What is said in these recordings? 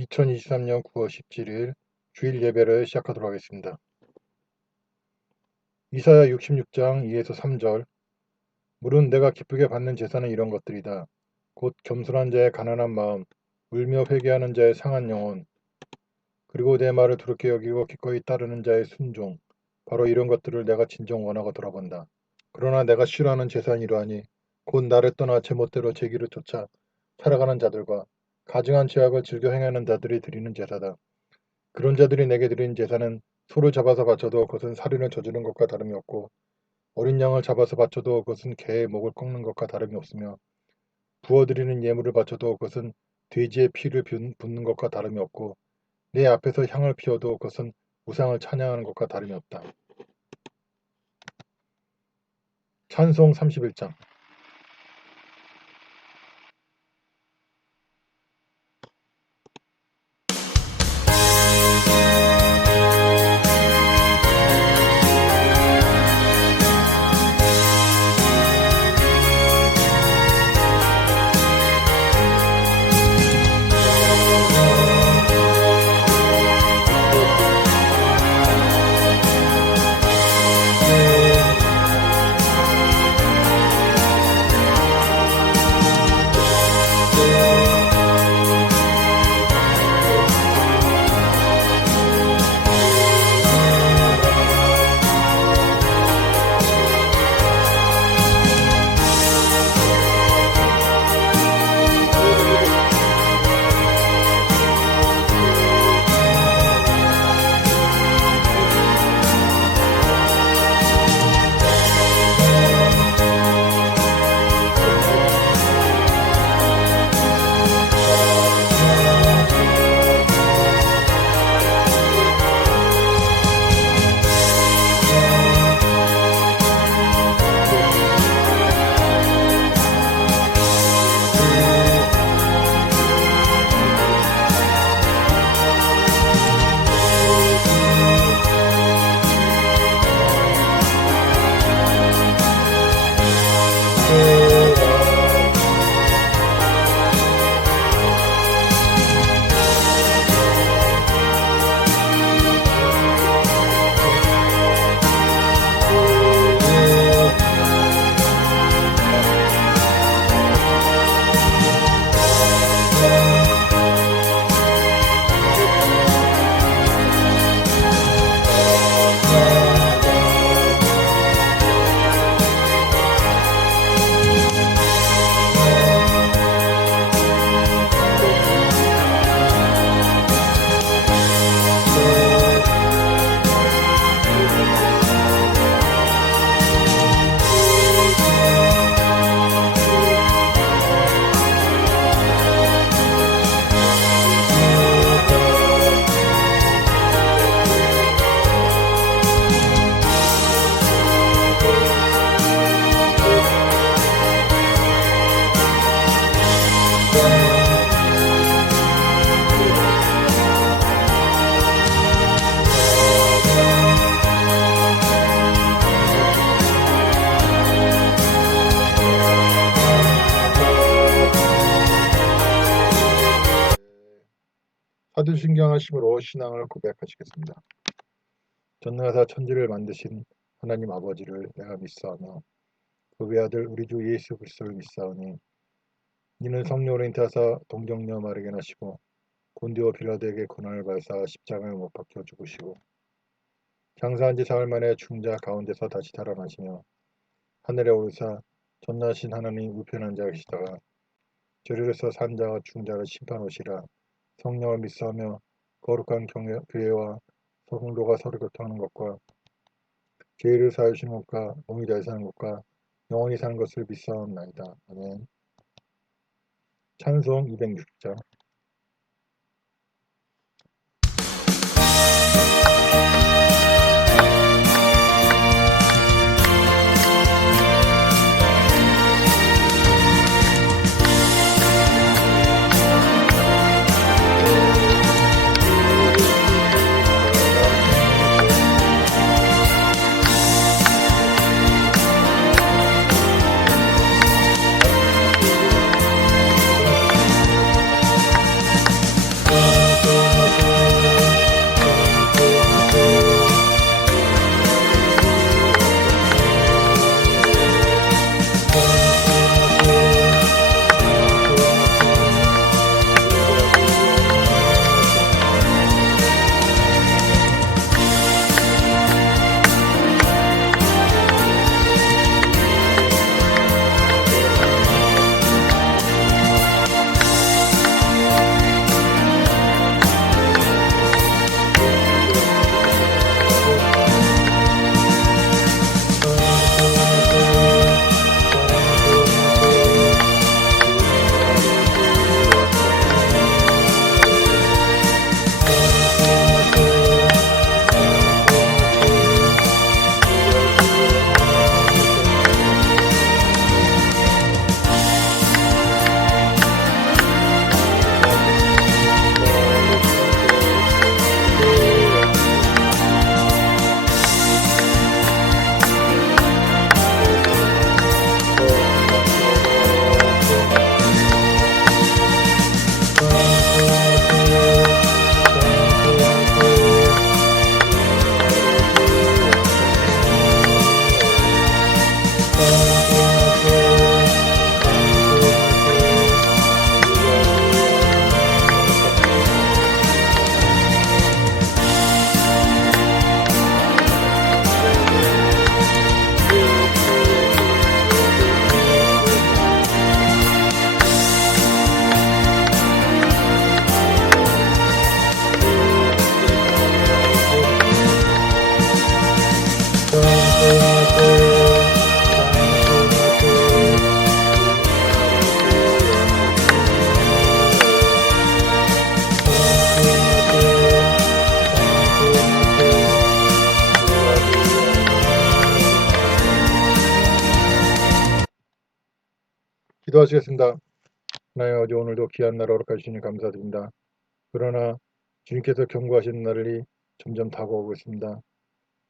2023년 9월 17일 주일 예배를 시작하도록 하겠습니다. 이사야 66장 2에서 3절. 물은 내가 기쁘게 받는 제사는 이런 것들이다. 곧 겸손한 자의 가난한 마음, 울며 회개하는 자의 상한 영혼, 그리고 내 말을 두렵게 여기고 기꺼이 따르는 자의 순종. 바로 이런 것들을 내가 진정 원하고 돌아본다. 그러나 내가 싫어하는 제사는 이러하니 곧 나를 떠나 제멋대로 제 길을 쫓아 살아가는 자들과 가증한 죄악을 즐겨 행하는 자들이 드리는 제사다. 그런 자들이 내게 드린 제사는 소를 잡아서 바쳐도 그것은 살인을 저지른 것과 다름이 없고 어린 양을 잡아서 바쳐도 그것은 개의 목을 꺾는 것과 다름이 없으며 부어드리는 예물을 바쳐도 그것은 돼지의 피를 붓는 것과 다름이 없고 내 앞에서 향을 피워도 그것은 우상을 찬양하는 것과 다름이 없다. 찬송 31장. 사도신경 하심으로 신앙을 고백하시겠습니다. 전능하사 천지를 만드신 하나님 아버지를 내가 믿사오며 그 외아들 우리 주 예수 그리스도를 믿사오니 이는 성령으로 잉태하사 동정녀 마르게 나시고 본디오 빌라도에게 고난을 받으사 십자가에 못 박혀 죽으시고 장사한 지 사흘 만에 중자 가운데서 다시 살아나시며 하늘에 오르사 전능하신 하나님 우편한 자 계시다가 저리로서 산 자와 중자를 심판하시라. 성령을 믿사오며 거룩한 교회와 성도가 서로 교통하는 것과 죄를 사하시는 것과 몸이 잘 사는 것과 영원히 사는 것을 믿사옵나이다. 아멘. 찬송 206장. 기도하시겠습니다. 하나님 아버지, 오늘도 귀한 날 허락해 주시니 감사드립니다. 그러나 주님께서 경고하시는 날이 점점 다가오고 있습니다.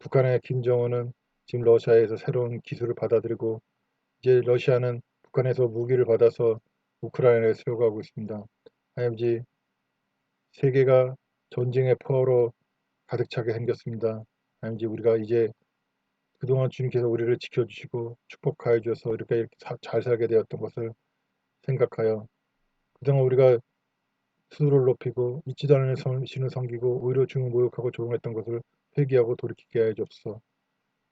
북한의 김정은은 지금 러시아에서 새로운 기술을 받아들이고 이제 러시아는 북한에서 무기를 받아서 우크라이나에 수요하고 있습니다. 하나님 아버지, 세계가 전쟁의 포로로 가득 차게 생겼습니다. 하나님 아버지, 우리가 이제 그동안 주님께서 우리를 지켜주시고 축복하여 주셔서 이렇게 잘 살게 되었던 것을 생각하여 그동안 우리가 스스로를 높이고 잊지도 않은 신을 섬기고 오히려 주님을 모욕하고 조롱했던 것을 회개하고 돌이키게 하여 주옵소서.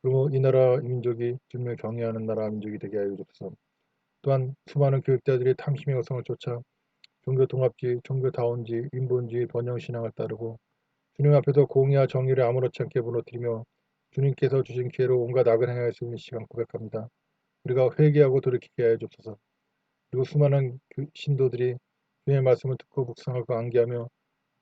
그리고 이 나라 민족이 주님을 경외하는 나라 민족이 되게 하여 주옵소서. 또한 수많은 교육자들이 탐심의 여성을 쫓아 종교 통합주의, 종교 다원주의, 인본주의, 번영신앙을 따르고 주님 앞에서 공의와 정의를 아무렇지 않게 무너뜨리며 주님께서 주신 기회로 온갖 악을 행할 수 있는 시간 고백합니다. 우리가 회개하고 돌이키게 하여 주옵소서. 그리고 수많은 신도들이 주님의 말씀을 듣고 묵상하고 암기하며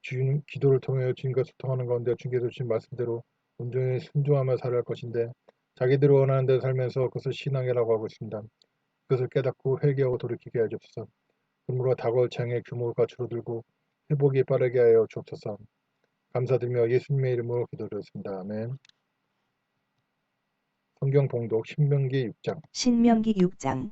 주님 기도를 통해 주님과 소통하는 가운데 주님께서 주신 말씀대로 온전히 순종하며 살아갈 것인데 자기들이 원하는 대로 살면서 그것을 신앙이라고 하고 있습니다. 그것을 깨닫고 회개하고 돌이키게 하여 주옵소서. 그러므로 다가올 재앙의 규모가 줄어들고 회복이 빠르게 하여 주옵소서. 감사드리며 예수님의 이름으로 기도드렸습니다. 아멘. 성경 봉독 신명기 6장. 신명기 6장.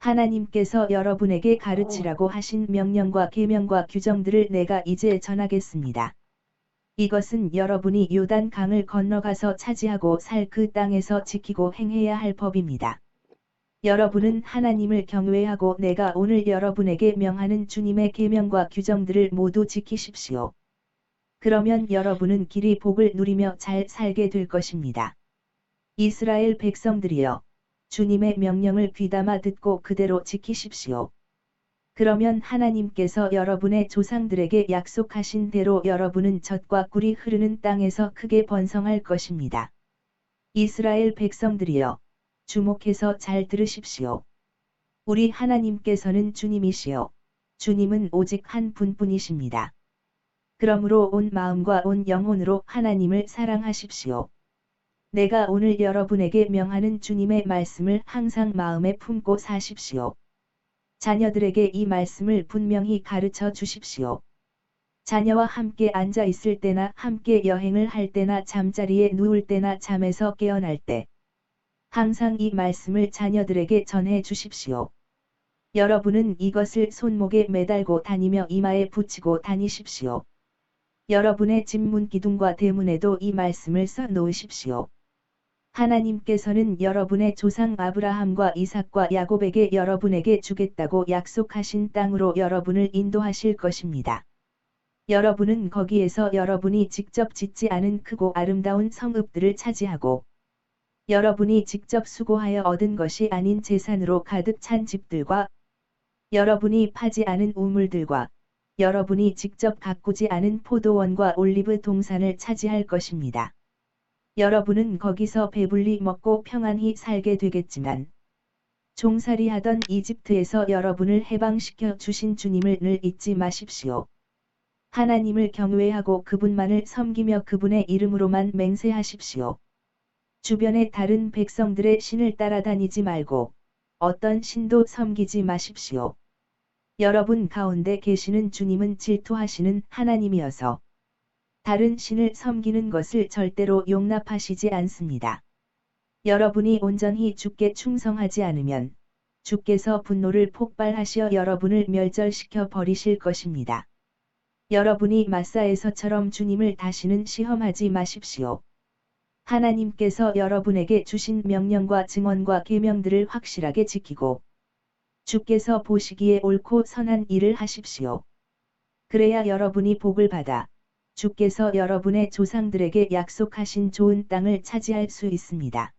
하나님께서 여러분에게 가르치라고 하신 명령과 계명과 규정들을 내가 이제 전하겠습니다. 이것은 여러분이 요단 강을 건너가서 차지하고 살 그 땅에서 지키고 행해야 할 법입니다. 여러분은 하나님을 경외하고 내가 오늘 여러분에게 명하는 주님의 계명과 규정들을 모두 지키십시오. 그러면 여러분은 길이 복을 누리며 잘 살게 될 것입니다. 이스라엘 백성들이여, 주님의 명령을 귀담아 듣고 그대로 지키십시오. 그러면 하나님께서 여러분의 조상들에게 약속하신 대로 여러분은 젖과 꿀이 흐르는 땅에서 크게 번성할 것입니다. 이스라엘 백성들이여, 주목해서 잘 들으십시오. 우리 하나님께서는 주님이시여, 주님은 오직 한 분뿐이십니다. 그러므로 온 마음과 온 영혼으로 하나님을 사랑하십시오. 내가 오늘 여러분에게 명하는 주님의 말씀을 항상 마음에 품고 사십시오. 자녀들에게 이 말씀을 분명히 가르쳐 주십시오. 자녀와 함께 앉아 있을 때나 함께 여행을 할 때나 잠자리에 누울 때나 잠에서 깨어날 때 항상 이 말씀을 자녀들에게 전해 주십시오. 여러분은 이것을 손목에 매달고 다니며 이마에 붙이고 다니십시오. 여러분의 집 문 기둥과 대문에도 이 말씀을 써 놓으십시오. 하나님께서는 여러분의 조상 아브라함과 이삭과 야곱에게 여러분에게 주겠다고 약속하신 땅으로 여러분을 인도하실 것입니다. 여러분은 거기에서 여러분이 직접 짓지 않은 크고 아름다운 성읍들을 차지하고 여러분이 직접 수고하여 얻은 것이 아닌 재산으로 가득 찬 집들과 여러분이 파지 않은 우물들과 여러분이 직접 가꾸지 않은 포도원과 올리브 동산을 차지할 것입니다. 여러분은 거기서 배불리 먹고 평안히 살게 되겠지만 종살이하던 이집트에서 여러분을 해방시켜 주신 주님을 늘 잊지 마십시오. 하나님을 경외하고 그분만을 섬기며 그분의 이름으로만 맹세하십시오. 주변의 다른 백성들의 신을 따라다니지 말고 어떤 신도 섬기지 마십시오. 여러분 가운데 계시는 주님은 질투하시는 하나님이어서 다른 신을 섬기는 것을 절대로 용납하시지 않습니다. 여러분이 온전히 주께 충성하지 않으면 주께서 분노를 폭발하시어 여러분을 멸절시켜 버리실 것입니다. 여러분이 마사에서처럼 주님을 다시는 시험하지 마십시오. 하나님께서 여러분에게 주신 명령과 증언과 계명들을 확실하게 지키고 주께서 보시기에 옳고 선한 일을 하십시오. 그래야 여러분이 복을 받아 주께서 여러분의 조상들에게 약속하신 좋은 땅을 차지할 수 있습니다.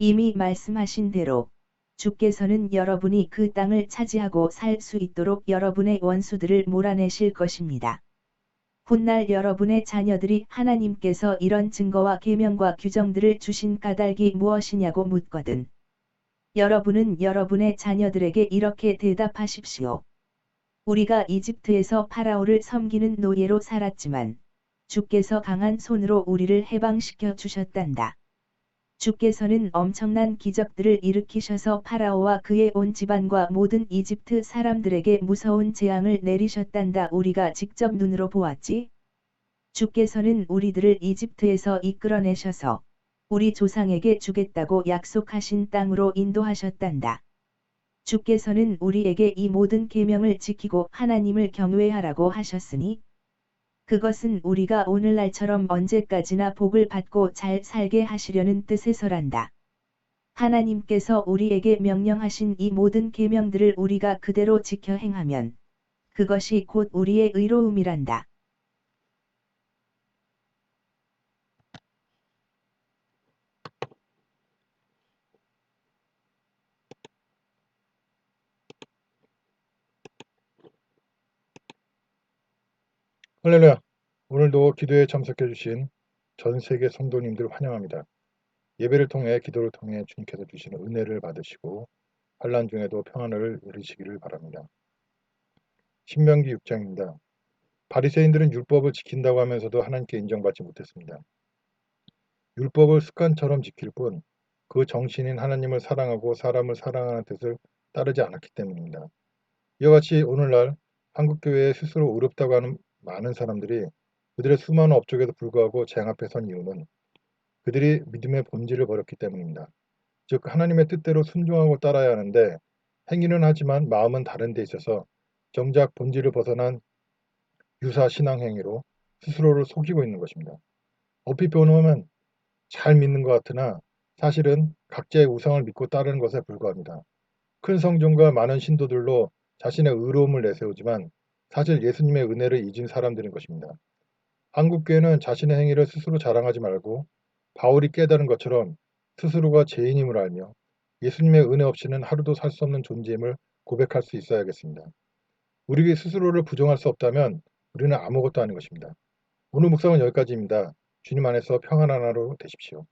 이미 말씀하신 대로 주께서는 여러분이 그 땅을 차지하고 살 수 있도록 여러분의 원수들을 몰아내실 것입니다. 훗날 여러분의 자녀들이 하나님께서 이런 증거와 계명과 규정들을 주신 까닭이 무엇이냐고 묻거든 여러분은 여러분의 자녀들에게 이렇게 대답하십시오. 우리가 이집트에서 파라오를 섬기는 노예로 살았지만 주께서 강한 손으로 우리를 해방시켜 주셨단다. 주께서는 엄청난 기적들을 일으키셔서 파라오와 그의 온 집안과 모든 이집트 사람들에게 무서운 재앙을 내리셨단다. 우리가 직접 눈으로 보았지? 주께서는 우리들을 이집트에서 이끌어내셔서 우리 조상에게 주겠다고 약속하신 땅으로 인도하셨단다. 주께서는 우리에게 이 모든 계명을 지키고 하나님을 경외하라고 하셨으니 그것은 우리가 오늘날처럼 언제까지나 복을 받고 잘 살게 하시려는 뜻에서란다. 하나님께서 우리에게 명령하신 이 모든 계명들을 우리가 그대로 지켜 행하면 그것이 곧 우리의 의로움이란다. 할렐루야. 오늘도 기도에 참석해 주신 전 세계 성도님들 환영합니다. 예배를 통해 기도를 통해 주님께서 주시는 은혜를 받으시고 환난 중에도 평안을 누리시기를 바랍니다. 신명기 6장입니다. 바리새인들은 율법을 지킨다고 하면서도 하나님께 인정받지 못했습니다. 율법을 습관처럼 지킬 뿐 그 정신인 하나님을 사랑하고 사람을 사랑하는 뜻을 따르지 않았기 때문입니다. 이와 같이 오늘날 한국교회에 스스로 어렵다고 하는 많은 사람들이 그들의 수많은 업적에도 불구하고 쟁 앞에 선 이유는 그들이 믿음의 본질을 버렸기 때문입니다. 즉 하나님의 뜻대로 순종하고 따라야 하는데 행위는 하지만 마음은 다른 데 있어서 정작 본질을 벗어난 유사 신앙 행위로 스스로를 속이고 있는 것입니다. 얼핏 보면 잘 믿는 것 같으나 사실은 각자의 우상을 믿고 따르는 것에 불과합니다. 큰 성전과 많은 신도들로 자신의 의로움을 내세우지만 사실 예수님의 은혜를 잊은 사람들인 것입니다. 한국교회는 자신의 행위를 스스로 자랑하지 말고 바울이 깨달은 것처럼 스스로가 죄인임을 알며 예수님의 은혜 없이는 하루도 살 수 없는 존재임을 고백할 수 있어야겠습니다. 우리 스스로를 부정할 수 없다면 우리는 아무것도 아닌 것입니다. 오늘 묵상은 여기까지입니다. 주님 안에서 평안한 하루 되십시오.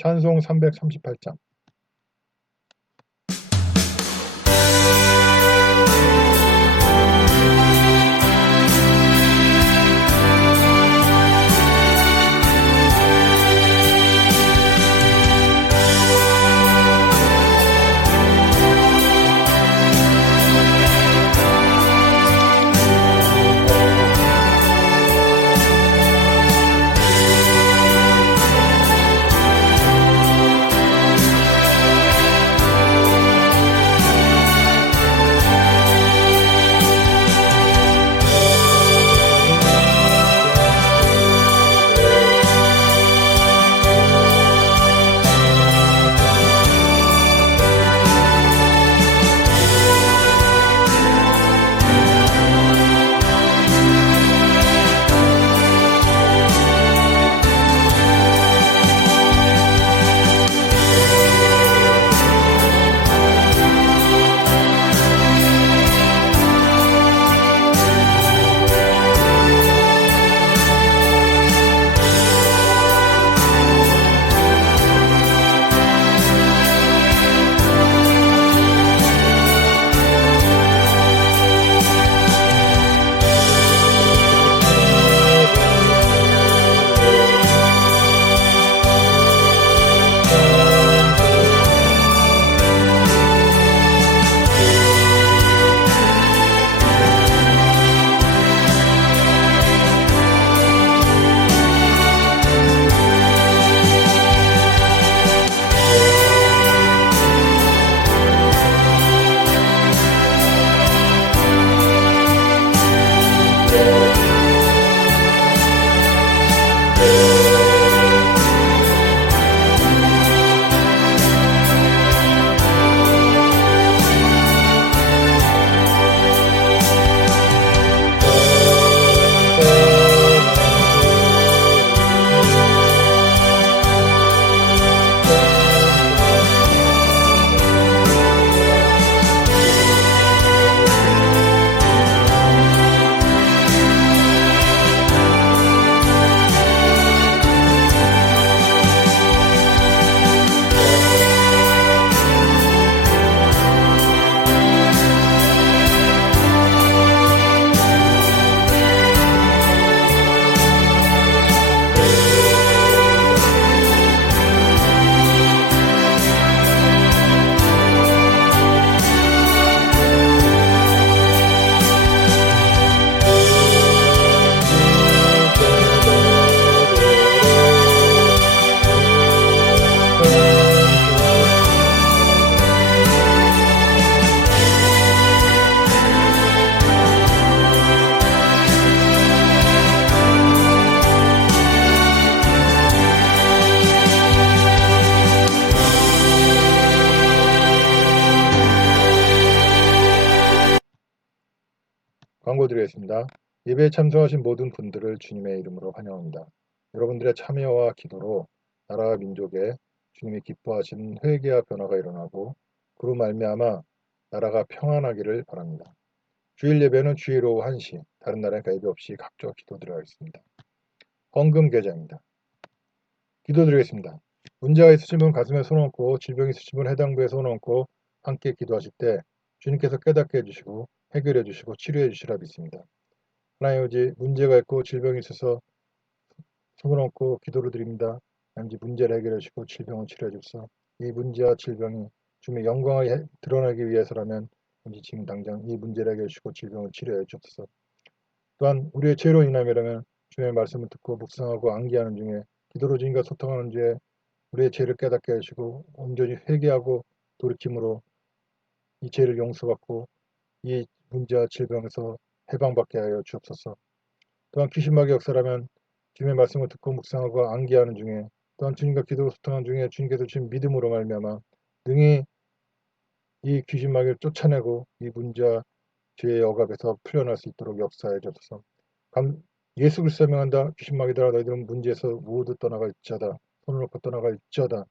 찬송 338장. 기도드리겠습니다. 예배에 참석하신 모든 분들을 주님의 이름으로 환영합니다. 여러분들의 참여와 기도로 나라와 민족에 주님이 기뻐하시는 회개와 변화가 일어나고 그로 말미암아 나라가 평안하기를 바랍니다. 주일 예배는 주일 오후 1시, 다른 날에는 예배 없이 각조 기도드리겠습니다. 헌금 계좌입니다. 기도드리겠습니다. 문제가 있으신 분 가슴에 손 얹고 질병이 있으신 분 해당부에 손 얹고 함께 기도하실 때 주님께서 깨닫게 해주시고 해결해 주시고 치료해 주시라 믿습니다. 하나님 아버지 문제가 있고 질병이 있어서 손을 얹고 기도를 드립니다. 하나님 문제를 해결해 주시고 질병을 치료해 주소서. 이 문제와 질병이 주님의 영광을 드러나기 위해서라면 지금 당장 이 문제를 해결해 주시고 질병을 치료해 주옵소서. 또한 우리의 죄로 인함이라면 주님의 말씀을 듣고 묵상하고 암기하는 중에 기도로 주님과 소통하는 중에 우리의 죄를 깨닫게 하시고 온전히 회개하고 돌이킴으로 이 죄를 용서받고 이 문제와 질병에서 해방받게 하여 주옵소서. 또한 귀신마귀 역사라면 주님의 말씀을 듣고 묵상하고 암기하는 중에 또한 주님과 기도로 소통하는 중에 주님께서 주신 믿음으로 말미암아 능히 이 귀신마귀를 쫓아내고 이 문제와 죄의 억압에서 풀려날 수 있도록 역사해 주옵소서. 예수 그리스도 명한다. 귀신마귀들아 너희들은 문제에서 모두 떠나가 있자다. 손을 놓고 떠나가 있자다.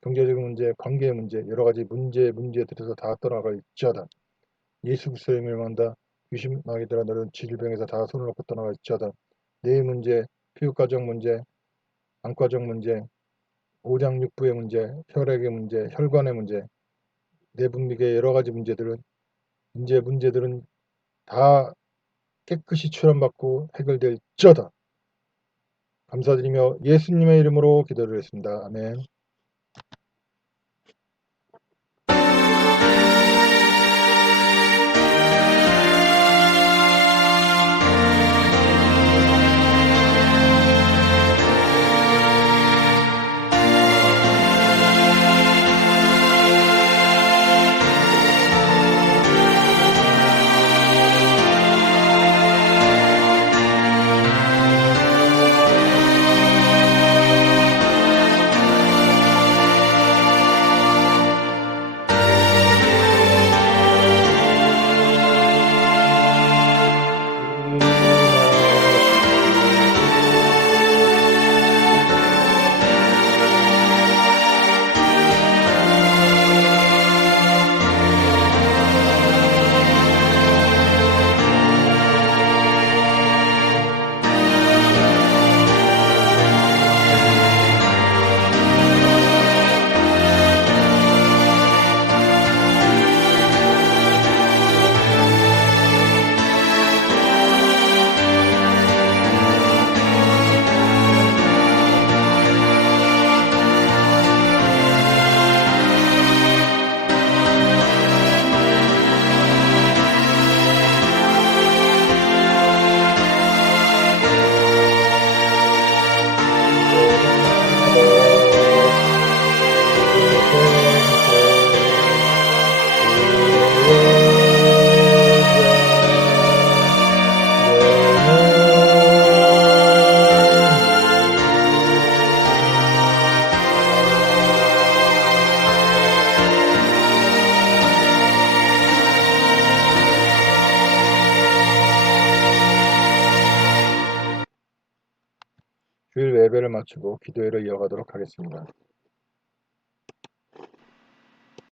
경제적인 문제, 관계의 문제, 여러 가지 문제들에서 다 떠나가 있자다. 예수 그리스도의 명한다. 귀신마귀들아 너희는 질병에서 다 손을 놓고 떠나가 있자다. 뇌의 문제, 피부과적 문제, 안과적 문제, 오장육부의 문제, 혈액의 문제, 혈관의 문제, 내분비계 여러 가지 문제들은 다 깨끗이 출원받고 해결될지어다. 감사드리며 예수님의 이름으로 기도드리겠습니다. 아멘. 주일 예배를 마치고 기도회를 이어가도록 하겠습니다.